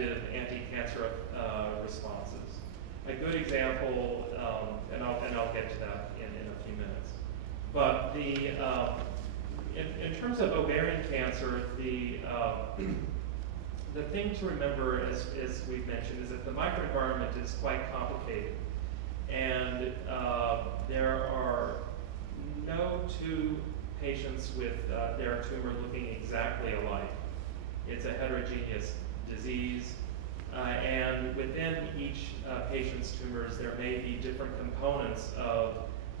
active anti-cancer responses. A good example, and I'll get to that in a few minutes. But in terms of ovarian cancer, the thing to remember, as we've mentioned, is that the microenvironment is quite complicated. And there are no two patients with their tumor looking exactly alike. It's a heterogeneous disease. And within each patient's tumors, there may be different components of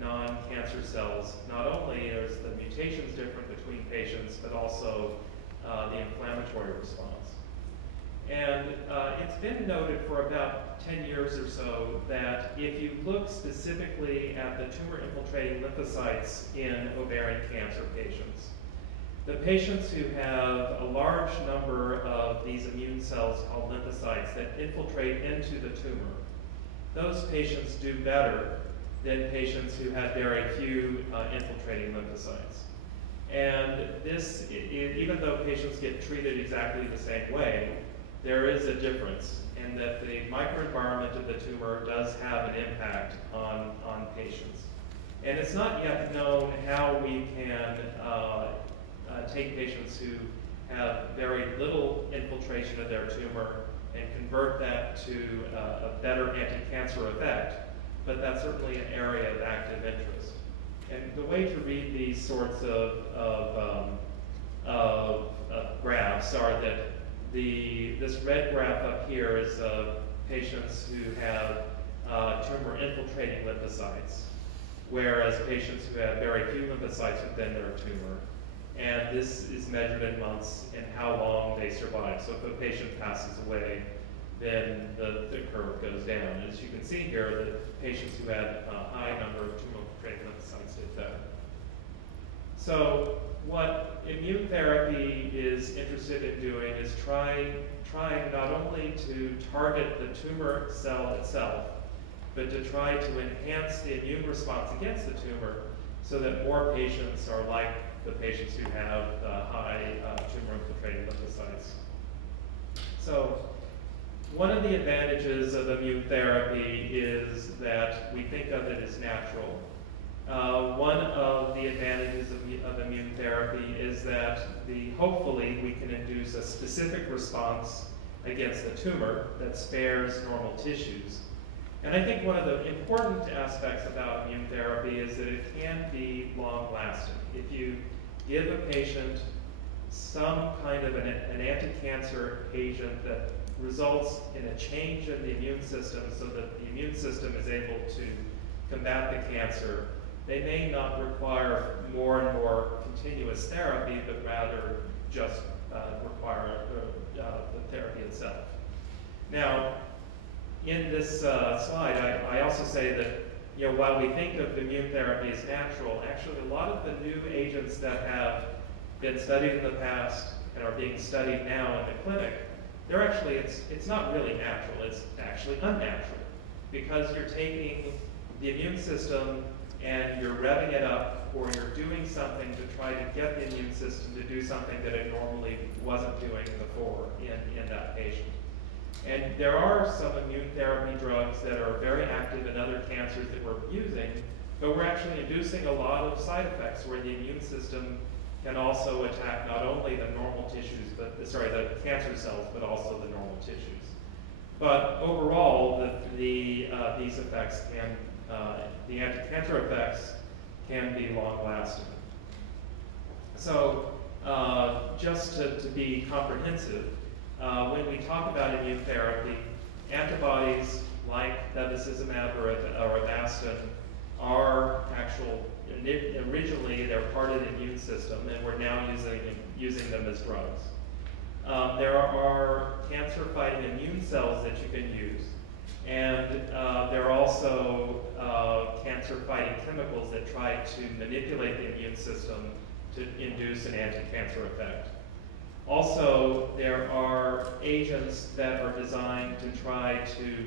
non-cancer cells. Not only is the mutations different between patients, but also the inflammatory response. And it's been noted for about 10 years or so that if you look specifically at the tumor-infiltrating lymphocytes in ovarian cancer patients, the patients who have a large number of these immune cells called lymphocytes that infiltrate into the tumor, those patients do better than patients who have very few infiltrating lymphocytes. And this, even though patients get treated exactly the same way, there is a difference in that the microenvironment of the tumor does have an impact on patients. And it's not yet known how we can take patients who have very little infiltration of their tumor and convert that to a better anti-cancer effect, but that's certainly an area of active interest. And the way to read these sorts of graphs are that this red graph up here is patients who have tumor-infiltrating lymphocytes, whereas patients who have very few lymphocytes within their tumor. And this is measured in months and how long they survive. So if a patient passes away, then the curve goes down. As you can see here, the patients who had a high number of tumor-infiltrating lymphocytes did better. So what immune therapy is interested in doing is trying not only to target the tumor cell itself, but to try to enhance the immune response against the tumor so that more patients are like the patients who have high tumor-infiltrating lymphocytes. So one of the advantages of immune therapy is that we think of it as natural. One of the advantages of immune therapy is that hopefully we can induce a specific response against the tumor that spares normal tissues. And I think one of the important aspects about immune therapy is that it can be long-lasting. If you give a patient some kind of an anti-cancer agent that results in a change in the immune system so that the immune system is able to combat the cancer, they may not require more and more continuous therapy, but rather just require the therapy itself. Now, in this slide, I also say that while we think of immune therapy as natural, actually a lot of the new agents that have been studied in the past and are being studied now in the clinic, they're actually, it's not really natural, it's actually unnatural, because you're taking the immune system and you're revving it up, or you're doing something to try to get the immune system to do something that it normally wasn't doing before in that patient. And there are some immune therapy drugs that are very active in other cancers that we're using, but we're actually inducing a lot of side effects where the immune system can also attack not only the normal tissues, the cancer cells, but also the normal tissues. But overall, these effects can, the anti-cancer effects can be long-lasting. So just to be comprehensive, when we talk about immune therapy, antibodies like bevacizumab or Avastin are originally they're part of the immune system, and we're now using them as drugs. There are cancer-fighting immune cells that you can use, and there are also cancer-fighting chemicals that try to manipulate the immune system to induce an anti-cancer effect. Also, there are agents that are designed to try to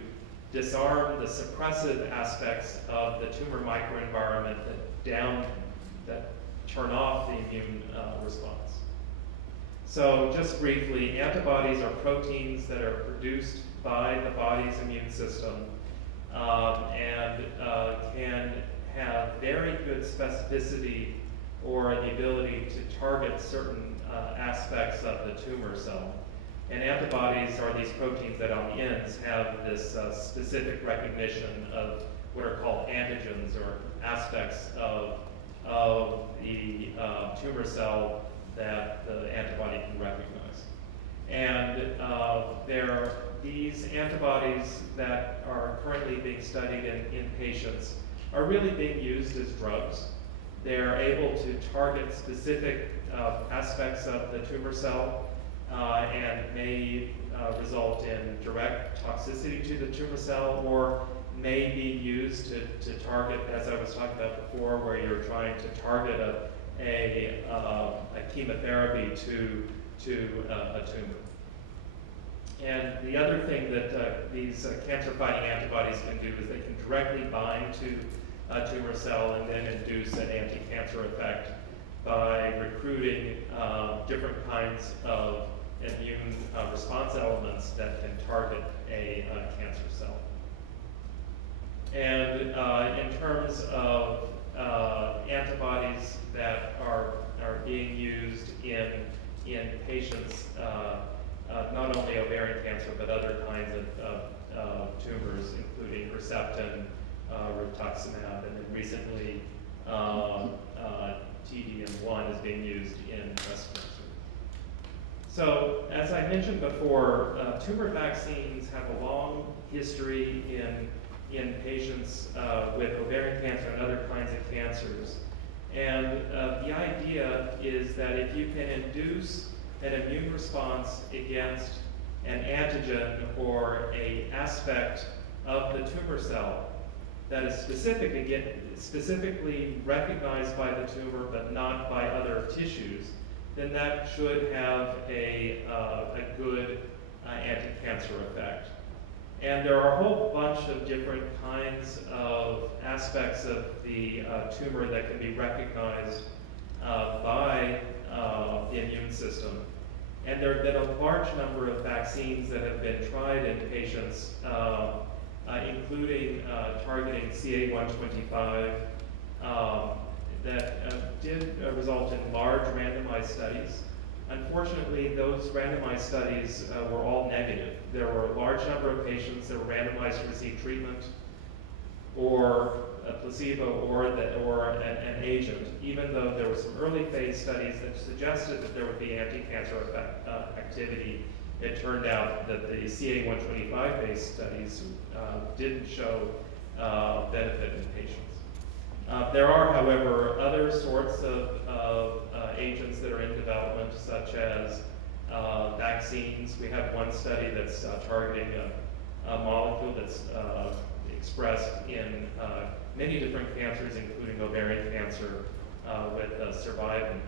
disarm the suppressive aspects of the tumor microenvironment that turn off the immune response. So just briefly, antibodies are proteins that are produced by the body's immune system and can have very good specificity or the ability to target certain aspects of the tumor cell. And antibodies are these proteins that on the ends have this specific recognition of what are called antigens, or aspects of the tumor cell that the antibody can recognize. And these antibodies that are currently being studied in patients are really being used as drugs. They're able to target specific aspects of the tumor cell and may result in direct toxicity to the tumor cell, or may be used to target, as I was talking about before, where you're trying to target a chemotherapy to a tumor. And the other thing that these cancer-fighting antibodies can do is they can directly bind to a tumor cell and then induce an anti-cancer effect by recruiting different kinds of immune response elements that can target a cancer cell. And in terms of antibodies that are being used in patients, not only ovarian cancer, but other kinds of tumors, including Herceptin, rituximab, and then recently T-DM1 is being used in breast cancer. So, as I mentioned before, tumor vaccines have a long history in patients with ovarian cancer and other kinds of cancers. And the idea is that if you can induce an immune response against an antigen or an aspect of the tumor cell that is specifically recognized by the tumor but not by other tissues, then that should have a good anti-cancer effect. And there are a whole bunch of different kinds of aspects of the tumor that can be recognized by the immune system. And there have been a large number of vaccines that have been tried in patients, including targeting CA-125, that did result in large randomized studies. Unfortunately, those randomized studies were all negative. There were a large number of patients that were randomized to receive treatment or a placebo or an agent, even though there were some early phase studies that suggested that there would be anti-cancer activity. It turned out that the CA-125 based studies didn't show benefit in patients. There are, however, other sorts of agents that are in development, such as vaccines. We have one study that's targeting a molecule that's expressed in many different cancers, including ovarian cancer, with survivin.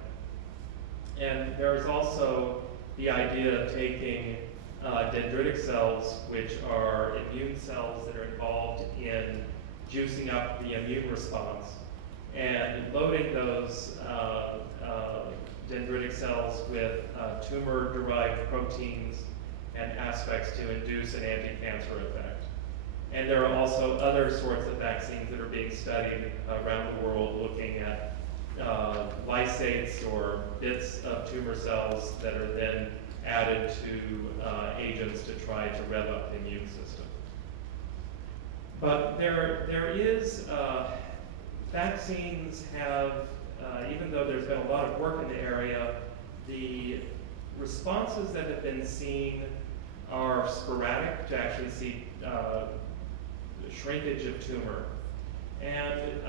And there's also the idea of taking dendritic cells, which are immune cells that are involved in juicing up the immune response, and loading those dendritic cells with tumor-derived proteins and aspects to induce an anti-cancer effect. And there are also other sorts of vaccines that are being studied around the world, looking at lysates or bits of tumor cells that are then added to agents to try to rev up the immune system. But there is, vaccines have, even though there's been a lot of work in the area, the responses that have been seen are sporadic to actually see shrinkage of tumor. And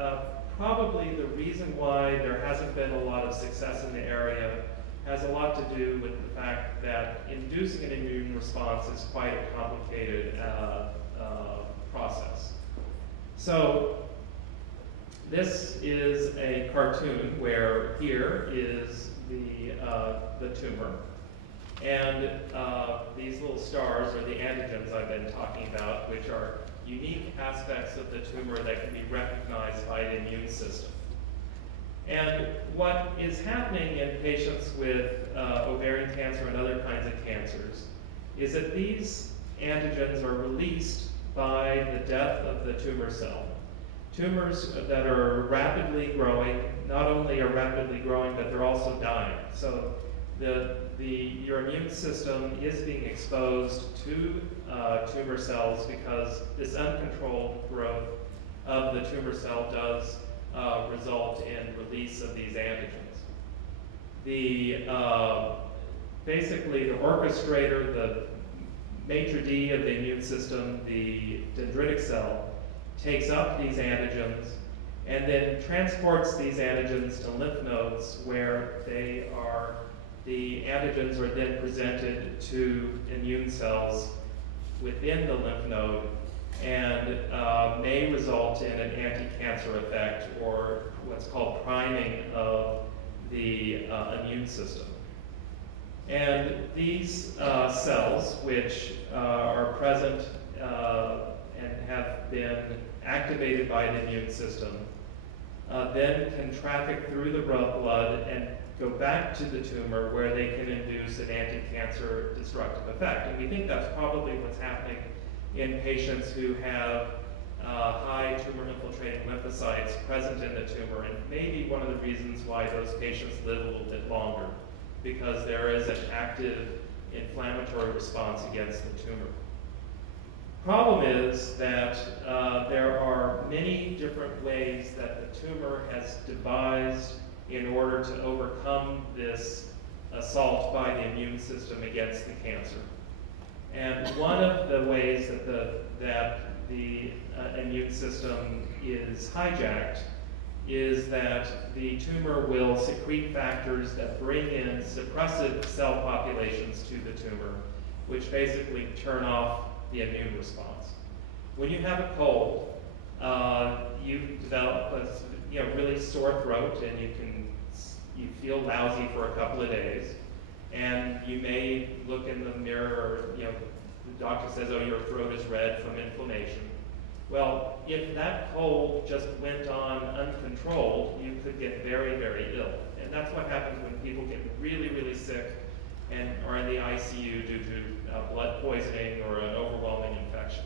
probably the reason why there hasn't been a lot of success in the area has a lot to do with the fact that inducing an immune response is quite a complicated process. So this is a cartoon where here is the tumor, and these little stars are the antigens I've been talking about, which are unique aspects of the tumor that can be recognized by the immune system. And what is happening in patients with ovarian cancer and other kinds of cancers is that these antigens are released by the death of the tumor cell. Tumors that are rapidly growing, not only are rapidly growing, but they're also dying. So your immune system is being exposed to tumor cells because this uncontrolled growth of the tumor cell does result in release of these antigens. Basically, the orchestrator, the maitre d' of the immune system, the dendritic cell, takes up these antigens and then transports these antigens to lymph nodes where the antigens are then presented to immune cells within the lymph node and may result in an anti-cancer effect or what's called priming of the immune system. And these cells, which are present and have been activated by the immune system, then can traffic through the blood and go back to the tumor where they can induce an anti-cancer destructive effect. And we think that's probably what's happening in patients who have high tumor-infiltrating lymphocytes present in the tumor, and maybe one of the reasons why those patients live a little bit longer, because there is an active inflammatory response against the tumor. Problem is that there are many different ways that the tumor has devised in order to overcome this assault by the immune system against the cancer. And one of the ways that the immune system is hijacked is that the tumor will secrete factors that bring in suppressive cell populations to the tumor, which basically turn off the immune response. When you have a cold, you develop a really sore throat, and you feel lousy for a couple of days, and you may look in the mirror, or the doctor says, "Oh, your throat is red from inflammation." Well, if that cold just went on uncontrolled, you could get very, very ill. And that's what happens when people get really, really sick and are in the ICU due to blood poisoning or an overwhelming infection.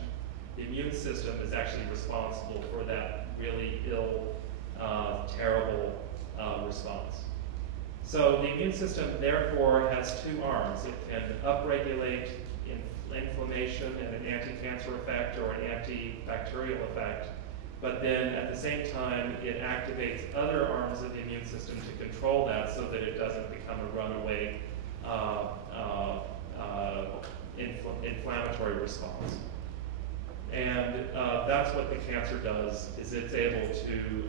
The immune system is actually responsible for that really ill, terrible response. So the immune system, therefore, has two arms. It can upregulate inflammation and an anti-cancer effect or an antibacterial effect, but then at the same time it activates other arms of the immune system to control that so that it doesn't become a runaway inflammatory response. And that's what the cancer does, is it's able to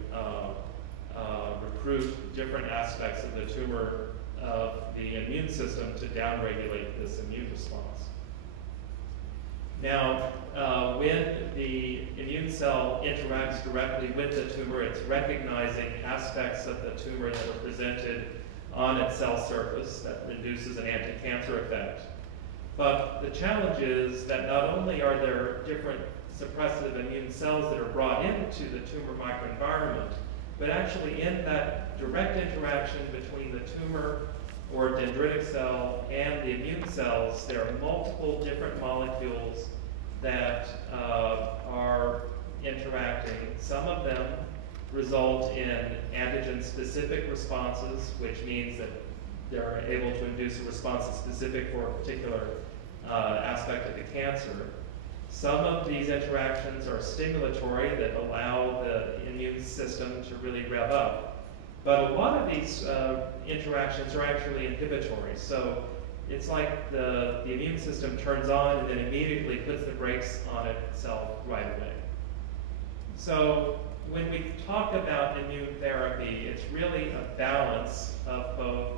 recruit different aspects of the tumor of the immune system to downregulate this immune response. Now, when the immune cell interacts directly with the tumor, it's recognizing aspects of the tumor that are presented on its cell surface that induces an anti-cancer effect. But the challenge is that not only are there different suppressive immune cells that are brought into the tumor microenvironment, but actually in that direct interaction between the tumor or dendritic cell and the immune cells, there are multiple different molecules that are interacting. Some of them result in antigen-specific responses, which means that they're able to induce a response that's specific for a particular aspect of the cancer. Some of these interactions are stimulatory that allow the immune system to really rev up. But a lot of these interactions are actually inhibitory. So it's like the immune system turns on and then immediately puts the brakes on itself right away. So when we talk about immune therapy, it's really a balance of both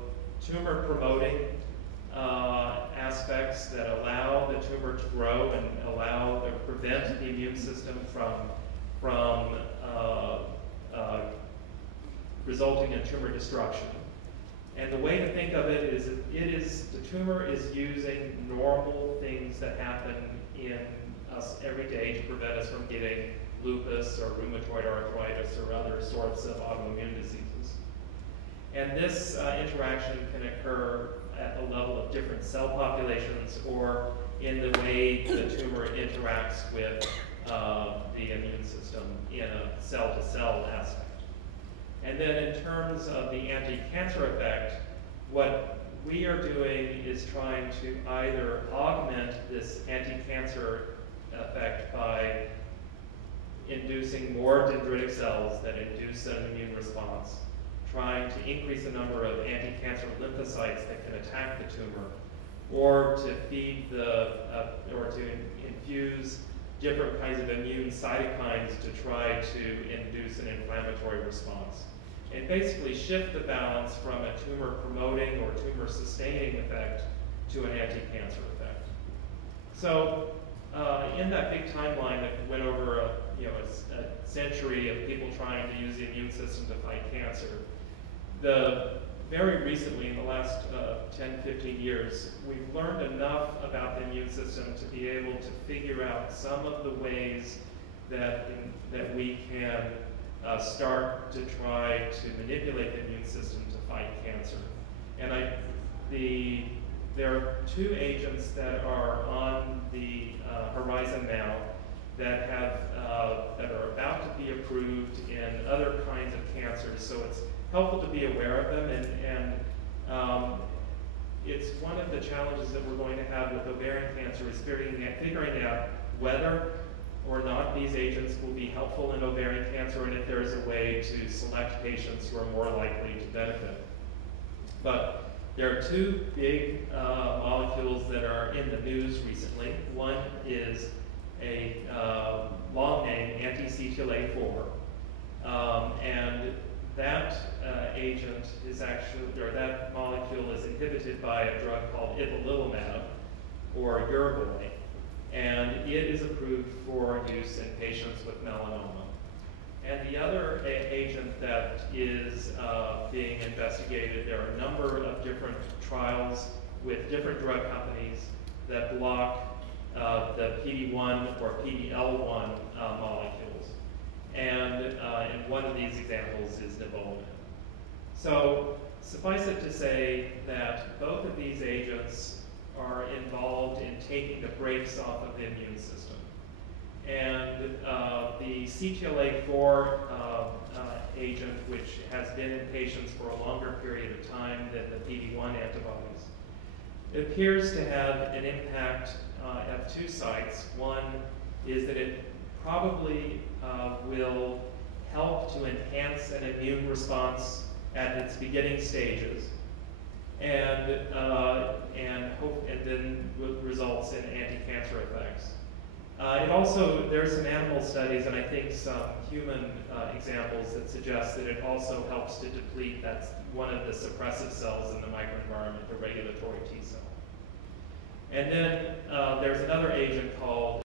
tumor-promoting aspects that allow the tumor to grow and allow to prevent the immune system from resulting in tumor destruction. And the way to think of it is the tumor is using normal things that happen in us every day to prevent us from getting lupus or rheumatoid arthritis or other sorts of autoimmune diseases. And this interaction can occur at the level of different cell populations or in the way the tumor interacts with the immune system in a cell-to-cell aspect. And then in terms of the anti-cancer effect, what we are doing is trying to either augment this anti-cancer effect by inducing more dendritic cells that induce an immune response, trying to increase the number of anti-cancer lymphocytes that can attack the tumor, or to feed or to infuse different kinds of immune cytokines to try to induce an inflammatory response. And basically shift the balance from a tumor-promoting or tumor-sustaining effect to an anti-cancer effect. So in that big timeline that went over a century of people trying to use the immune system to fight cancer, very recently, in the last 10, 15 years, we've learned enough about the immune system to be able to figure out some of the ways that we can start to try to manipulate the immune system to fight cancer. And there are two agents that are on the horizon now that are about to be approved in other kinds of cancers. So it's helpful to be aware of them, and it's one of the challenges that we're going to have with ovarian cancer is figuring out whether or not these agents will be helpful in ovarian cancer, and if there is a way to select patients who are more likely to benefit. But there are two big molecules that are in the news recently. One is a long name, anti-CTLA-4, and that agent is that molecule is inhibited by a drug called ipilimumab, or Yervoy, and it is approved for use in patients with melanoma. And the other agent that is being investigated, there are a number of different trials with different drug companies that block the PD-1 or PD-L1 molecules. And one of these examples is nivolumab. So suffice it to say that both of these agents are involved in taking the brakes off of the immune system. And the CTLA-4 agent, which has been in patients for a longer period of time than the PD-1 antibodies, it appears to have an impact at two sites. One is that it probably will help to enhance an immune response at its beginning stages, and then results in anti-cancer effects. There's some animal studies and I think some human examples that suggest that it also helps to deplete that's one of the suppressive cells in the microenvironment, the regulatory T cell. And then there's another agent called